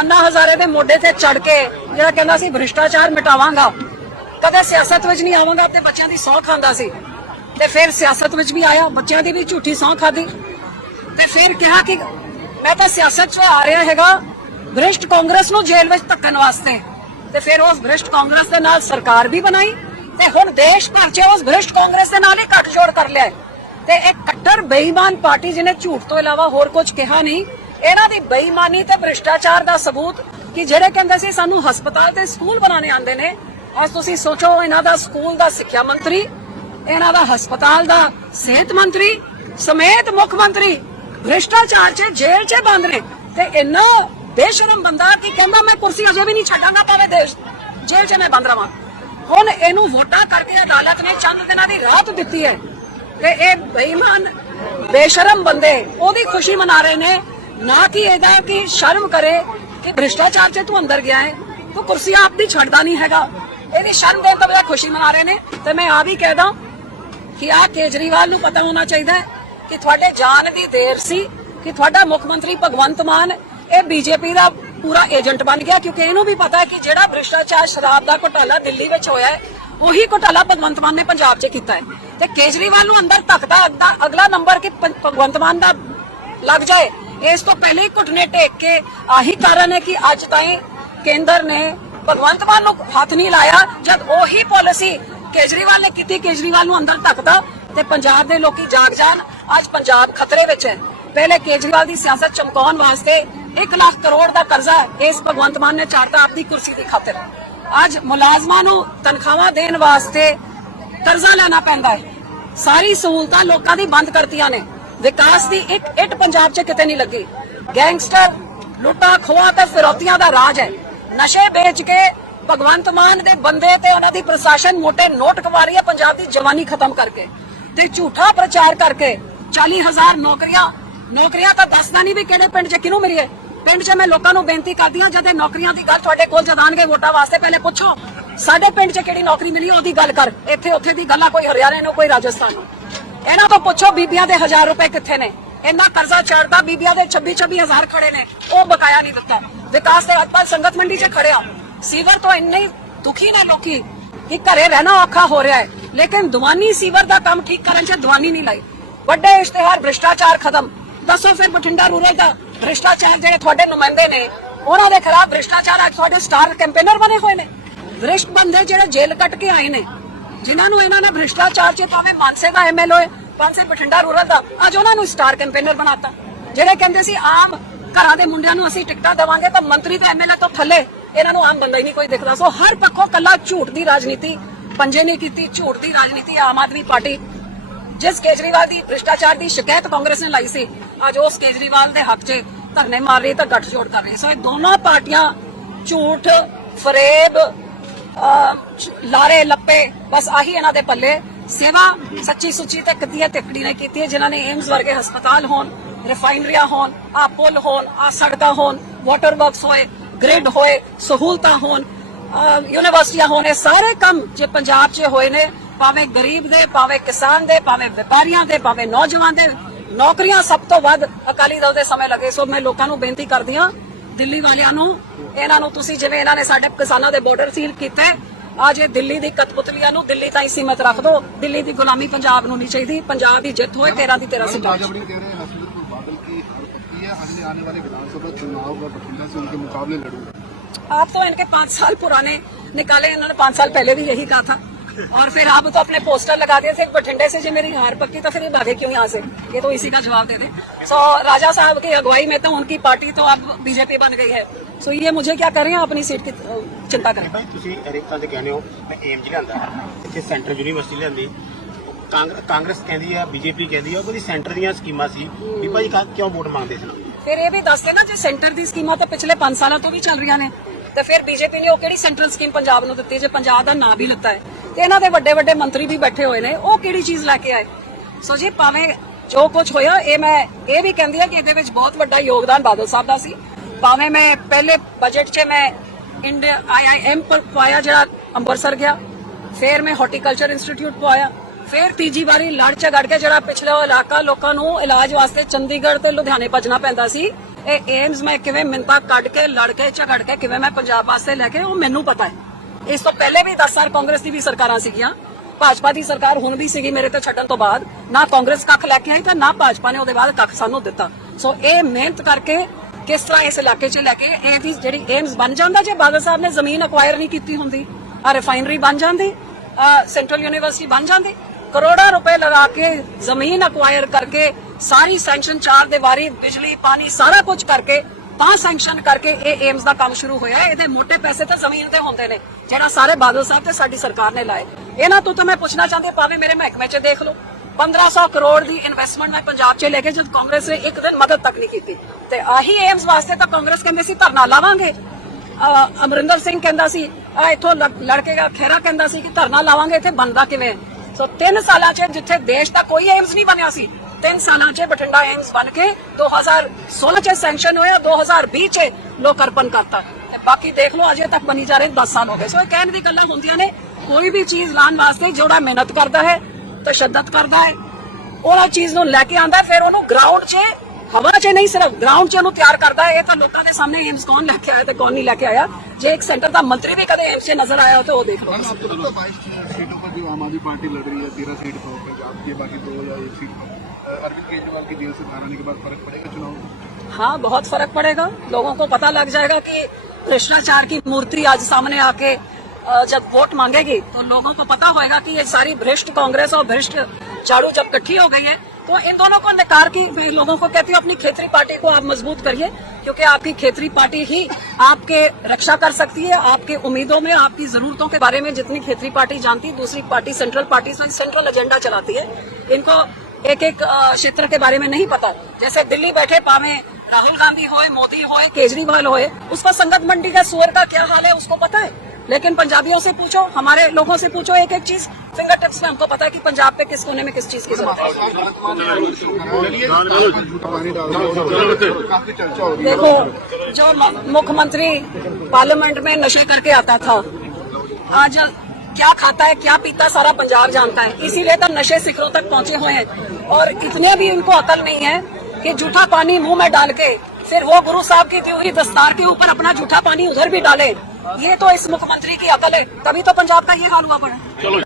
ਅੰਨਾ ਹਜ਼ਾਰੇ ਦੇ ਮੋਢੇ ਤੇ ਚੜ ਕੇ ਜਿਹੜਾ ਕਹਿੰਦਾ ਸੀ, ਭ੍ਰਿਸ਼ਟਾਚਾਰ ਮਿਟਾਵਾਂਗਾ। ਕਦੇ ਸਿਆਸਤ ਵਿੱਚ ਨਹੀਂ ਆਵਾਂਗਾ ਤੇ ਬੱਚਿਆਂ ਦੀ ਸੌਂ ਖਾਂਦਾ ਸੀ। ਤੇ ਫਿਰ ਸਿਆਸਤ ਵਿੱਚ ਵੀ ਆਇਆ, ਬੱਚਿਆਂ ਦੀ ਵੀ ਝੂਠੀ ਸੌਂ ਖਾਦੀ ਤੇ ਫਿਰ ਕਿਹਾ ਕਿ ਮੈਂ ਤਾਂ ਸਿਆਸਤ 'ਚ ਆ ਰਿਹਾ ਹੈਗਾ, ਭ੍ਰਿਸ਼ਟ ਕਾਂਗਰਸ ਨੂੰ ਜੇਲ੍ਹ ਵਿੱਚ ਧੱਕਣ ਵਾਸਤੇ। ਤੇ ਫਿਰ ਉਸ ਭ੍ਰਿਸ਼ਟ ਕਾਂਗਰਸ ਦੇ ਨਾਲ ਸਰਕਾਰ ਵੀ ਬਣਾਈ ਤੇ ਹੁਣ ਦੇਸ਼ ਭਰ 'ਚ ਉਸ ਭ੍ਰਿਸ਼ਟ ਕਾਂਗਰਸ ਦੇ ਨਾਲ ਹੀ ਕੱਟ ਜੋੜ ਕਰ ਲਿਆ ਤੇ ਇਹ ਕੱਟਰ ਬੇਈਮਾਨ ਪਾਰਟੀ ਜਿਹਨੇ ਝੂਠ ਤੋਂ ਇਲਾਵਾ ਹੋਰ ਕੁਝ ਕਿਹਾ ਨਹੀਂ ਇਹਨਾਂ ਦੀ ਬੇਈਮਾਨੀ ਤੇ ਭ੍ਰਿਸ਼ਟਾਚਾਰ ਦਾ ਸਬੂਤ ਕਿ ਜਿਹੜੇ ਕਹਿੰਦੇ ਸੀ ਸਾਨੂੰ ਹਸਪਤਾਲ ਤੇ ਸਕੂਲ ਬਣਾਉਣੇ ਆਉਂਦੇ ਨੇ, ਅੱਜ ਤੁਸੀਂ ਸੋਚੋ ਇਹਨਾਂ ਦਾ ਸਕੂਲ ਦਾ ਸਿੱਖਿਆ ਮੰਤਰੀ, ਇਹਨਾਂ ਦਾ ਹਸਪਤਾਲ ਦਾ ਸਿਹਤ ਮੰਤਰੀ, ਸਮੇਤ ਮੁੱਖ ਮੰਤਰੀ ਭ੍ਰਿਸ਼ਟਾਚਾਰ 'ਚ, ਜੇਲ੍ਹ 'ਚ ਬੰਦ ਨੇ ਤੇ ਇੰਨਾ ਬੇਸ਼ਰਮ ਬੰਦਾ ਕਿ ਕਹਿੰਦਾ ਮੈਂ ਕੁਰਸੀ ਅਜੇ ਵੀ ਨਹੀਂ ਛੱਡਾਂਗਾ ਭਾਵੇਂ ਦੇਸ਼, ਜੇਲ੍ਹ 'ਚ ਮੈਂ ਬੰਦ ਰਵਾਂ। ਹੁਣ ਇਹਨੂੰ ਵੋਟਾਂ ਕਰਕੇ ਅਦਾਲਤ ਨੇ ਚੰਦ ਦਿਨਾਂ ਦੀ ਰਾਹਤ ਦਿੱਤੀ ਹੈ ਤੇ ਇਹ ਬੇਈਮਾਨ, ਬੇਸ਼ਰਮ ਬੰਦੇ ਉਹਦੀ ਖੁਸ਼ੀ ਮਨਾ ਰਹੇ ਨੇ ਨਾ ਕਿ ਇਹਦਾ ਕਿ ਸ਼ਰਮ ਕਰੇ ਕਿ ਭ੍ਰਿਸ਼ਟਾਚਾਰ 'ਚ ਤੂੰ ਅੰਦਰ ਗਿਆ ਹੈ ਤੂੰ ਕੁਰਸੀ ਆਪਦੀ ਛੱਡਦਾ ਨਹੀਂ ਹੈਗਾ। ਇਹਦੀ ਸ਼ਰਮ ਦੇਣ ਤੋਂ ਬਜਾਏ ਖੁਸ਼ੀ ਮਨਾ ਰਹੇ ਨੇ। ਤੇ ਮੈਂ ਆ ਵੀ ਕਹਿਦਾ ਕਿ ਆ ਕੇਜਰੀਵਾਲ ਨੂੰ ਪਤਾ ਹੋਣਾ ਚਾਹੀਦਾ ਕਿ ਤੁਹਾਡੇ ਜਾਣ ਦੀ ਦੇਰ ਸੀ ਕਿ ਤੁਹਾਡਾ ਮੁੱਖ ਮੰਤਰੀ ਭਗਵੰਤ ਮਾਨ ਇਹ ਬੀਜੇਪੀ ਦਾ ਪੂਰਾ ਏਜੰਟ ਬਣ ਗਿਆ, ਕਿਉਂਕਿ ਇਹਨੂੰ ਵੀ ਪਤਾ ਕਿ ਜਿਹੜਾ ਭ੍ਰਿਸ਼ਟਾਚਾਰ ਸ਼ਰਾਬ ਦਾ ਘੁਟਾਲਾ ਦਿੱਲੀ ਵਿੱਚ ਹੋਇਆ ਹੈ, ਉਹੀ ਘੁਟਾਲਾ ਭਗਵੰਤ ਮਾਨ ਨੇ ਪੰਜਾਬ 'ਚ ਕੀਤਾ ਹੈ। ਤੇ ਕੇਜਰੀਵਾਲ ਨੂੰ ਅੰਦਰ ਧੱਕਦਾ ਅਗਦਾ ਅਗਲਾ ਨੰਬਰ ਕਿ ਭਗਵੰਤ ਮਾਨ ਦਾ ਲੱਗ ਜਾਏ ਇਸ ਤੋਂ ਪਹਿਲੇ ਹੀ ਘੁਟਨੇ ਟੇਕ ਕੇ ਆਹੀ ਕਾਰਨ ਹੈ ਕਿ ਅੱਜ ਤਾਈਂ ਕੇਂਦਰ ਨੇ ਭਗਵੰਤ ਮਾਨ ਨੂੰ ਹੱਥ ਨਹੀਂ ਲਾਇਆ। ਜਦ ਉਹੀ ਪਾਲਿਸੀ ਕੇਜਰੀਵਾਲ ਨੇ ਕੀਤੀ, ਕੇਜਰੀਵਾਲ ਨੂੰ ਅੰਦਰ ਧੱਕਦਾ ਤੇ ਪੰਜਾਬ ਦੇ ਲੋਕੀ ਜਾਗ ਜਾਣ। ਅੱਜ ਪੰਜਾਬ ਖਤਰੇ ਵਿੱਚ ਹੈ। ਪਹਿਲੇ ਕੇਜਰੀਵਾਲ ਦੀ ਸਿਆਸਤ ਚਮਕਾਉਣ ਵਾਸਤੇ 1 ਲੱਖ ਕਰੋੜ ਦਾ ਕਰਜ਼ਾ ਇਸ ਭਗਵੰਤ ਮਾਨ ਨੇ ਚਾੜਤਾ ਆਪਣੀ ਕੁਰਸੀ ਦੀ ਖਾਤਰ। ਅੱਜ ਮੁਲਾਜ਼ਮਾਂ ਨੂੰ ਤਨਖਾਹਾਂ ਦੇਣ ਵਾਸਤੇ ਕਰਜ਼ਾ ਲੈਣਾ ਪੈਂਦਾ ਹੈ। ਸਾਰੀ ਸਹੂਲਤਾਂ ਲੋਕਾਂ ਦੀ ਬੰਦ ਕਰਤੀਆਂ ਨੇ। ਵਿਕਾਸ ਦੀ ਇੱਕ ਇੱਟ ਪੰਜਾਬ 'ਚ ਕਿਤੇ ਨਹੀਂ ਲੱਗੀ। ਗੈਂਗਸਟਰ ਲੁੱਟਾ ਖੋਆ ਤੇ ਫਿਰੌਤੀਆਂ ਦਾ ਰਾਜ ਹੈ। ਨਸ਼ੇ ਵੇਚ ਕੇ ਭਗਵੰਤ ਮਾਨ ਦੇ ਬੰਦੇ ਤੇ ਉਹਨਾਂ ਦੀ ਪ੍ਰਸ਼ਾਸਨ ਮੋٹے ਨੋਟ ਕਮਾ ਰਹੀ ਹੈ ਪੰਜਾਬ ਦੀ ਜਵਾਨੀ ਖਤਮ ਕਰਕੇ। ਤੇ ਝੂਠਾ ਪ੍ਰਚਾਰ ਕਰਕੇ 40000 ਨੌਕਰੀਆਂ ਨੌਕਰੀਆਂ ਤਾਂ ਦੱਸਦਾ ਨਹੀਂ ਵੀ ਕਿਹੜੇ ਪਿੰਡ 'ਚ ਕਿਹਨੂੰ ਮਿਲੀ ਹੈ। ਪਿੰਡ 'ਚ ਮੈਂ ਲੋਕਾਂ ਨੂੰ ਬੇਨਤੀ ਕਰਦੀ ਹਾਂ, ਜਦ ਨੌਕਰੀਆਂ ਦੀ ਗੱਲ ਤੁਹਾਡੇ ਕੋਲ ਜਦਾਨਗੇ ਵੋਟਾਂ ਵਾਸਤੇ, ਪਹਿਲੇ ਪੁੱਛੋ, ਸਾਡੇ ਪਿੰਡ 'ਚ ਕਿਹੜੀ ਨੌਕਰੀ ਮਿਲੀ, ਉਹਦੀ ਗੱਲ ਕਰ। ਇੱਥੇ ਉੱਥੇ ਦੀ ਗੱਲਾਂ ਕੋਈ ਹਰਿਆਣੇ ਨੂੰ, ਕੋਈ ਰਾਜਸਥਾਨ ਨੂੰ। ਇਹਨਾਂ ਤੋਂ ਪੁੱਛੋ ਬੀਬੀਆਂ ਦੇ 1000 ਰੁਪਏ ਕਿੱਥੇ ਨੇ? ਇੰਨਾ ਕਰਜ਼ਾ ਚੜਦਾ ਬੀਬੀਆਂ ਦੇ 26 26000 ਖੜੇ ਨੇ। ਉਹ ਬਕਾਇਆ ਨਹੀਂ ਦਿੱਤਾ। ਵਿਕਾਸ ਦੇ ਹੱਥ ਸੰਗਤ ਮੰਡੀ 'ਚ ਖੜਿਆ ਸੀਵਰ ਤੋਂ ਇੰਨੇ ਦੁਖੀ ਨੇ ਲੋਕੀ ਕਿ ਘਰੇ ਰਹਿਣਾ ਔਖਾ ਹੋ ਰਿਹਾ ਹੈ। ਲੇਕਿਨ ਦੁਆਨੀ ਸੀਵਰ ਦਾ ਕੰਮ ਠੀਕ ਕਰਨ 'ਚ ਦੁਆਨੀ ਨਹੀਂ ਲਾਈ। ਵੱਡੇ ਇਸ਼ਤਿਹਾਰ, ਭ੍ਰਿਸ਼ਟਾਚਾਰ ਖਤਮ। ਦੱਸੋ ਫਿਰ ਬਠਿੰਡਾ ਰੂਰਲ ਦਾ ਭ੍ਰਿਸ਼ਟਾਚਾਰ ਜਿਹੜੇ ਤੁਹਾਡੇ ਨੁਮਾਇੰਦੇ ਨੇ, ਉਹਨਾਂ ਦੇ ਖਿਲਾਫ ਭ੍ਰਿਸ਼ਟਾਚਾਰ ਅੱਜ ਤੁਹਾਡੇ ਸਟਾਰ ਕੈਂਪੇਨਰ ਬਣੇ ਹੋਏ ਨੇ। ਵਰਿਸ਼ਟ ਬੰਦੇ ਜਿਹੜੇ ਜੇਲ੍ਹ ਕੱਟ ਕੇ ਆਏ ਨੇ, ਜਿਨ੍ਹਾਂ ਨੂੰ ਇਹਨਾਂ ਨੇ ਭ੍ਰਿਸ਼ਟਾਚਾਰ 'ਚ ਭਾਵੇਂ ਮਾਨਸੇ ਦਾ ਐਮਐਲ ਪੰਜ ਪਾਂਸੇ ਬਠਿੰਡਾ ਰੂਰਲ ਦਾ, ਅੱਜ ਉਹਨਾਂ ਨੂੰ ਸਟਾਰ ਕੈਂਪੇਨਰ ਬਣਾਤਾ। ਜਿਹੜੇ ਕਹਿੰਦੇ ਸੀ ਆਮ ਘਰਾਂ ਦੇ ਮੁੰਡਿਆਂ ਨੂੰ ਅਸੀਂ ਟਿਕਟਾਂ ਦੇਵਾਂਗੇ ਤਾਂ ਮੰਤਰੀ ਤੇ ਐਮਐਲਏ ਤੋਂ ਥੱਲੇ, ਇਹਨਾਂ ਨੂੰ ਆਮ ਬੰਦਾ ਹੀ ਨਹੀਂ ਕੋਈ ਦਿਖਦਾ। ਸੋ ਹਰ ਪੱਖੋਂ ਕੱਲਾ ਝੂਠ ਦੀ ਰਾਜਨੀਤੀ ਪੰਜੇ ਨੇ ਕੀਤੀ, ਝੂਠ ਦੀ ਰਾਜਨੀਤੀ ਆਮ ਆਦਮੀ ਪਾਰਟੀ। ਜਿਸ ਕੇਜਰੀਵਾਲ ਦੀ ਭ੍ਰਿਸ਼ਟਾਚਾਰ ਦੀ ਸ਼ਿਕਾਇਤ ਕਾਂਗਰਸ ਨੇ ਲਾਈ ਸੀ, ਅੱਜ ਉਸ ਕੇਜਰੀਵਾਲ ਦੇ ਹੱਕ 'ਚ ਧਰਨੇ ਮਾਰ ਰਹੀ ਤਾਂ ਗੱਠਜੋੜ ਕਰ ਰਹੀ ਸੋ ਇਹ ਦੋਨੋਂ ਪਾਰਟੀਆਂ ਝੂਠ, ਫਰੇਬ ਲਾਰੇ ਲੱਪੇ ਬਸ ਆਹੀ ਇਹਨਾਂ ਦੇ ਪੱਲੇ। ਸੇਵਾ ਸੱਚੀ ਸੁੱਚੀ ਤੇ ਕਦੀਆ ਤਿਕੜੀ ਨੇ ਕੀਤੀ ਹੈ ਜਿਨ੍ਹਾਂ ਨੇ ਏਮਸ ਵਰਗੇ ਹਸਪਤਾਲ ਹੋਣ ਰਿਫਾਈਨਰੀਆਂ ਹੋਣ, ਆ ਪੁਲ ਹੋਣ, ਆ ਸੜਕਾਂ ਹੋਣ, ਵਾਟਰ ਵਰਕਸ ਹੋਏ ਗ੍ਰਿਡ ਹੋਏ, ਸਹੂਲਤਾਂ ਹੋਣ ਯੂਨੀਵਰਸਿਟੀਆਂ ਹੋਣ ਸਾਰੇ ਕੰਮ ਜੇ ਪੰਜਾਬ 'ਚ ਹੋਏ ਨੇ, ਭਾਵੇਂ ਗਰੀਬ ਦੇ, ਭਾਵੇਂ ਕਿਸਾਨ ਦੇ, ਭਾਵੇਂ ਵਪਾਰੀਆਂ ਦੇ, ਭਾਵੇਂ ਨੌਜਵਾਨ ਦੇ, ਨੌਕਰੀਆਂ ਸਭ ਤੋਂ ਵੱਧ ਅਕਾਲੀ ਦਲ ਦੇ ਸਮੇਂ ਲੱਗੇ, ਸੋ ਮੈਂ ਲੋਕਾਂ ਨੂੰ ਬੇਨਤੀ ਕਰਦੀ ਹਾਂ, ਦਿੱਲੀ ਵਾਲਿਆਂ ਨੂੰ, ਇਹਨਾਂ ਨੂੰ ਤੁਸੀਂ ਜਿਵੇਂ ਇਹਨਾਂ ਨੇ ਸਾਡੇ ਕਿਸਾਨਾਂ ਦੇ ਬਾਰਡਰ ਸੀਲ ਕੀਤੇ ਅੱਜ ਇਹ ਦਿੱਲੀ ਦੀ ਕਤਪੁਤਲੀਆਂ ਨੂੰ ਦਿੱਲੀ ਤਾਈਂ ਸੀਮਤ ਰੱਖ ਦਿਓ ਦਿੱਲੀ ਦੀ ਗੁਲਾਮੀ ਪੰਜਾਬ ਨੂੰ ਨਹੀਂ ਚਾਹੀਦੀ ਪੰਜਾਬ ਦੀ ਜਿੱਤ ਹੋਏ 13 ਦੀ 13 ਸੀਟਾਂ ਵਿੱਚ। राजावड़ी कह रहे हैं हरसिमरत बादल की हार पक्की है अगले आने वाले विधानसभा चुनाव में बठिंडा से उनके मुकाबले लड़ूंगा आप तो इनके पांच साल पुराने निकाले इन्होंने पांच साल पहले भी यही कहा था और फिर आप तो अपने पोस्टर लगा दिए थे बठिंडे से जो मेरी हार पक्की तो फिर ये भागे क्यों यहाँ से ये तो इसी का जवाब दे दे सो राजा साहब की अगुवाई में तो उनकी पार्टी तो अब बीजेपी बन गई है सो ये मुझे क्या करें आप अपनी सीट की ਚੰਗਾ ਕਰੇ। ਭਾਈ ਤੁਸੀਂ ਰੇਤਾਂ ਤੇ ਕਹਿੰਦੇ ਹੋ ਮੈਂ ਏਮਜ ਲਿਆਂਦਾ। ਇੱਥੇ ਸੈਂਟਰ ਯੂਨੀਵਰਸਿਟੀ ਲਿਆਂਦੀ। ਕਾਂਗਰਸ ਕਹਿੰਦੀ ਆ ਬੀਜੇਪੀ ਕਹਿੰਦੀ ਆ ਉਹਦੀ ਸੈਂਟਰ ਦੀਆਂ ਸਕੀਮਾਂ ਸੀ। ਵੀ ਭਾਈ ਕਾ ਕਿਉਂ ਵੋਟ ਮੰਗਦੇ ਸਨ ਫਿਰ ਇਹ ਵੀ ਦੱਸਦੇ ਨਾ ਜੇ ਸੈਂਟਰ ਦੀ ਸਕੀਮਾਂ ਤਾਂ ਪਿਛਲੇ 5 ਸਾਲਾਂ ਤੋਂ ਵੀ ਚੱਲ ਰਹੀਆਂ ਨੇ ਤੇ ਫਿਰ ਬੀਜੇਪੀ ਨੇ ਉਹ ਕਿਹੜੀ ਸੈਂਟਰਲ ਸਕੀਮ ਪੰਜਾਬ ਨੂੰ ਦਿੱਤੀ ਜੇ ਪੰਜਾਬ ਦਾ ਨਾਂ ਵੀ ਲੱਤਾ ਹੈ? ਤੇ ਇਹਨਾਂ ਦੇ ਵੱਡੇ ਵੱਡੇ ਮੰਤਰੀ ਵੀ ਬੈਠੇ ਹੋਏ ਨੇ ਉਹ ਕਿਹੜੀ ਚੀਜ਼ ਲੈ ਕੇ ਆਏ? ਸੋ ਜੀ ਭਾਵੇਂ ਜੋ ਕੁਝ ਹੋਇਆ ਇਹ ਮੈਂ ਇਹ ਵੀ ਕਹਿੰਦੀ ਆ ਕਿ ਇਹਦੇ ਵਿੱਚ ਬਹੁਤ ਵੱਡਾ ਯੋਗਦਾਨ ਬਾਦਲ ਸਾਹਿਬ ਦਾ ਸੀ। ਭਾਵੇਂ ਮੈਂ ਪਹਿਲੇ ਬਜਟ 'ਚ ਮੈਂ ਇੰਡੀਆ ਆਈਆਈਐਮ ਪਰ ਪਾਇਆ ਜਿਹੜਾ ਅੰਮ੍ਰਿਤਸਰ ਗਿਆ, ਫਿਰ ਮੈਂ ਹਾਰਟੀਕਲਚਰ ਇੰਸਟੀਚਿਊਟ ਪਾਇਆ, ਫਿਰ ਤੀਜੀ ਵਾਰੀ ਲੜ ਝਗੜ ਕੇ ਜਿਹੜਾ ਪਿਛਲਾ ਇਲਾਕਾ ਲੋਕਾਂ ਨੂੰ ਇਲਾਜ ਵਾਸਤੇ ਚੰਡੀਗੜ੍ਹ ਤੇ ਲੁਧਿਆਣੇ ਭੱਜਣਾ ਪੈਂਦਾ ਸੀ। ਇਹ ਏਮਸ ਮੈਂ ਕਿਵੇਂ ਮਿੰਤਾ ਕੱਢ ਕੇ, ਲੜ ਕੇ, ਝਗੜ ਕੇ ਕਿਵੇਂ ਮੈਂ ਪੰਜਾਬ ਵਾਸਤੇ ਲੈ ਕੇ, ਉਹ ਮੈਨੂੰ ਪਤਾ ਹੈ। ਇਸ ਤੋਂ ਪਹਿਲੇ ਵੀ 10 ਸਾਲ ਕਾਂਗਰਸ ਦੀ ਵੀ ਸਰਕਾਰਾਂ ਸੀਗੀਆਂ। ਭਾਜਪਾ ਦੀ ਸਰਕਾਰ ਹੁਣ ਵੀ ਸੀਗੀ ਮੇਰੇ ਤੇ ਛੱਡਣ ਤੋਂ ਬਾਅਦ। ਨਾ ਕਾਂਗਰਸ ਕੱਖ ਲੈ ਕੇ ਆਈ ਤਾਂ ਨਾ ਭਾਜਪਾ ਨੇ ਉਹਦੇ ਬਾਅਦ ਕੱਖ ਸਾਨੂੰ ਦਿੱਤਾ। ਸੋ ਇਹ ਮਿਹਨਤ ਕਰਕੇ ਕਿਸ ਤਰ੍ਹਾਂ ਇਸ ਇਲਾਕੇ 'ਚ ਲੈ ਕੇ ਇਹ ਦੀ ਜਿਹੜੀ ਏਮਸ ਬਣ ਜਾਂਦਾ, ਜੇ ਬਾਦਲ ਸਾਹਿਬ ਨੇ ਜ਼ਮੀਨ ਅਕਵਾਇਰ ਨਹੀਂ ਕੀਤੀ ਹੁੰਦੀ ਆ ਰਿਫਾਈਨਰੀ ਬਣ ਜਾਂਦੀ ਸੈਂਟਰਲ ਯੂਨੀਵਰਸਿਟੀ ਬਣ ਜਾਂਦੀ, ਕਰੋੜਾਂ ਰੁਪਏ ਲਗਾ ਕੇ ਜ਼ਮੀਨ ਅਕਵਾਇਰ ਕਰਕੇ ਸਾਰੀ ਸੈਂਕਸ਼ਨ ਚਾਰ ਦੀਵਾਰੀ, ਬਿਜਲੀ, ਪਾਣੀ, ਸਾਰਾ ਕੁਝ ਕਰਕੇ ਤਾਂ ਸੈਂਕਸ਼ਨ ਕਰਕੇ ਇਹ ਏਮਸ ਦਾ ਕੰਮ ਸ਼ੁਰੂ ਹੋਇਆ ਇਹਦੇ ਮੋٹے ਪੈਸੇ ਤਾਂ ਜ਼ਮੀਨ ਤੇ ਹੁੰਦੇ ਨੇ, ਜਿਹੜਾ ਸਾਰੇ ਬਾਦਲ ਸਾਹਿਬ ਤੇ ਸਾਡੀ ਸਰਕਾਰ ਨੇ ਲਾਏ। ਇਹਨਾਂ ਤੋਂ ਤਾਂ ਮੈਂ ਪੁੱਛਣਾ ਚਾਹੁੰਦੀ ਭਾਵੇਂ ਮੇਰੇ ਮਹਿਕਮੇ 'ਚ ਦੇਖ ਲਓ। 1500 ਕਰੋੜ ਦੀ ਇਨਵੈਸਟਮੈਂਟ ਮੈਂ ਪੰਜਾਬ 'ਚ ਲੈ ਕੇ ਜਦ ਕਾਂਗਰਸ ਨੇ ਇੱਕ ਦਿਨ ਮਦਦ ਤੱਕ ਨਹੀਂ ਕੀਤੀ। ਤੇ ਆਹੀ ਏਮਸ ਵਾਸਤੇ ਤਾਂ ਕਾਂਗਰਸ ਕਹਿੰਦੇ ਸੀ ਧਰਨਾ ਲਾਵਾਂਗੇ। ਅਮਰਿੰਦਰ ਸਿੰਘ ਕਹਿੰਦਾ ਸੀ, ਆ ਇੱਥੋਂ ਲੜਕੇਗਾ ਖੇਰਾ ਕਹਿੰਦਾ ਸੀ ਕਿ ਧਰਨਾ ਲਾਵਾਂਗੇ, ਇੱਥੇ ਬਣਦਾ ਕਿਵੇਂ? ਸੋ 3 ਸਾਲਾਂ 'ਚ ਜਿੱਥੇ ਦੇਸ਼ ਦਾ ਕੋਈ ਏਮਸ ਨਹੀਂ ਬਣਿਆ ਸੀ 3 ਸਾਲਾਂ 'ਚ ਬਠਿੰਡਾ ਏਮਸ ਬਣ ਕੇ 2016 'ਚ ਸੈਂਕਸ਼ਨ ਹੋਇਆ 2020 'ਚ ਲੋਕਾਰਪਣ ਕਰਤਾ। ਤੇ ਬਾਕੀ ਦੇਖ ਲਓ, ਅਜੇ ਤੱਕ ਬਣੀ ਜਾ ਰਹੇ 10 ਸਾਲ ਹੋ ਗਏ। ਸੋ ਇਹ ਕਹਿਣ ਦੀ ਗੱਲਾਂ ਹੁੰਦੀਆਂ ਨੇ, ਕੋਈ ਵੀ ਚੀਜ਼ ਲਾਣ ਵਾਸਤੇ ਜਿਹੜਾ ਮਿਹਨਤ ਕਰਦਾ ਹੈ। ਤਸ਼ੱਦਦ ਕਰਦਾ ਹੈ ਉਹਨਾਂ ਚੀਜ਼ ਨੂੰ ਲੈ ਕੇ ਆਂਦਾ ਫਿਰ ਉਹਨੂੰ ਗਰਾਊਂਡ 'ਚ ਹਵਾ 'ਚ ਨਹੀਂ ਸਿਰਫ ਗਰਾਊਂਡ 'ਚ ਉਹਨੂੰ ਤਿਆਰ ਕਰਦਾ ਹੈ ਇਹ ਤਾਂ ਲੋਕਾਂ ਦੇ ਸਾਹਮਣੇ ਏਮਸ ਕੌਣ ਲੈ ਕੇ ਆਇਆ ਤੇ ਕੌਣ ਨਹੀਂ ਲੈ ਕੇ ਆਇਆ ਜੇ ਇੱਕ ਸੈਂਟਰ ਦਾ ਮੰਤਰੀ ਵੀ ਕਦੇ ਏਮਸ 'ਚ ਨਜ਼ਰ ਆਇਆ ਹੋ ਤੇ ਉਹ ਦੇਖ ਲਓ मैम आपको पता बाईस सीटों पर जो आम आदमी पार्टी लड़ रही है तेरह सीट पर पंजाब की बाकी दो या एक सीट पर अ, अरविंद केजरीवाल की जेल से बाहर आने के बाद फर्क पड़ेगा चुनाव में हाँ बहुत फर्क पड़ेगा लोगों को पता लग जाएगा कि भ्रष्टाचार की मूर्ति आज सामने आके अ, जब वोट मांगेगी तो लोगों को पता होएगा कि ये सारी भ्रष्ट कांग्रेस और भ्रष्ट झाड़ू जब इकट्ठी हो गई है तो इन दोनों को नकार की मैं लोगों को कहती हूँ, अपनी खेतरी पार्टी को आप मज़बूत करिए, क्योंकि आपकी खेतरी पार्टी ही आपके रक्षा कर सकती है, आपके उम्मीदों में, आपकी जरूरतों के बारे में जितनी खेतरी पार्टी जानती है दूसरी party central party central agenda चलाती है। इनको एक एक क्षेत्र के बारे में नहीं पता। जैसे दिल्ली बैठे, पावे राहुल गांधी होए, मोदी होए, केजरीवाल होए, उसका संगत मंडी का सुअर का क्या हाल है, उसको पता है? लेकिन पंजाबियों से पूछो, हमारे लोगों से पूछो एक एक चीज़ फिंगर टिप्स में हमको पता है कि पंजाब पे किस कोने में किस चीज़ की ज़रूरत है। देखो, जो मुख्यमंत्री पार्लियामेंट में नशे करके आता था, आज क्या खाता है, क्या पीता सारा पंजाब जानता है। इसीलिए तो नशे शिखरों तक पहुँचे हुए हैं। और इतने भी इनको अकल नहीं है कि जूठा पानी मुँह में डाल के, फिर वो गुरु साहब की हुई दस्तार के ऊपर अपना जूठा पानी उधर भी डाले। ये तो इस मुख्यमंत्री की अकल है तभी तो पंजाब का ये हाल हुआ पड़ा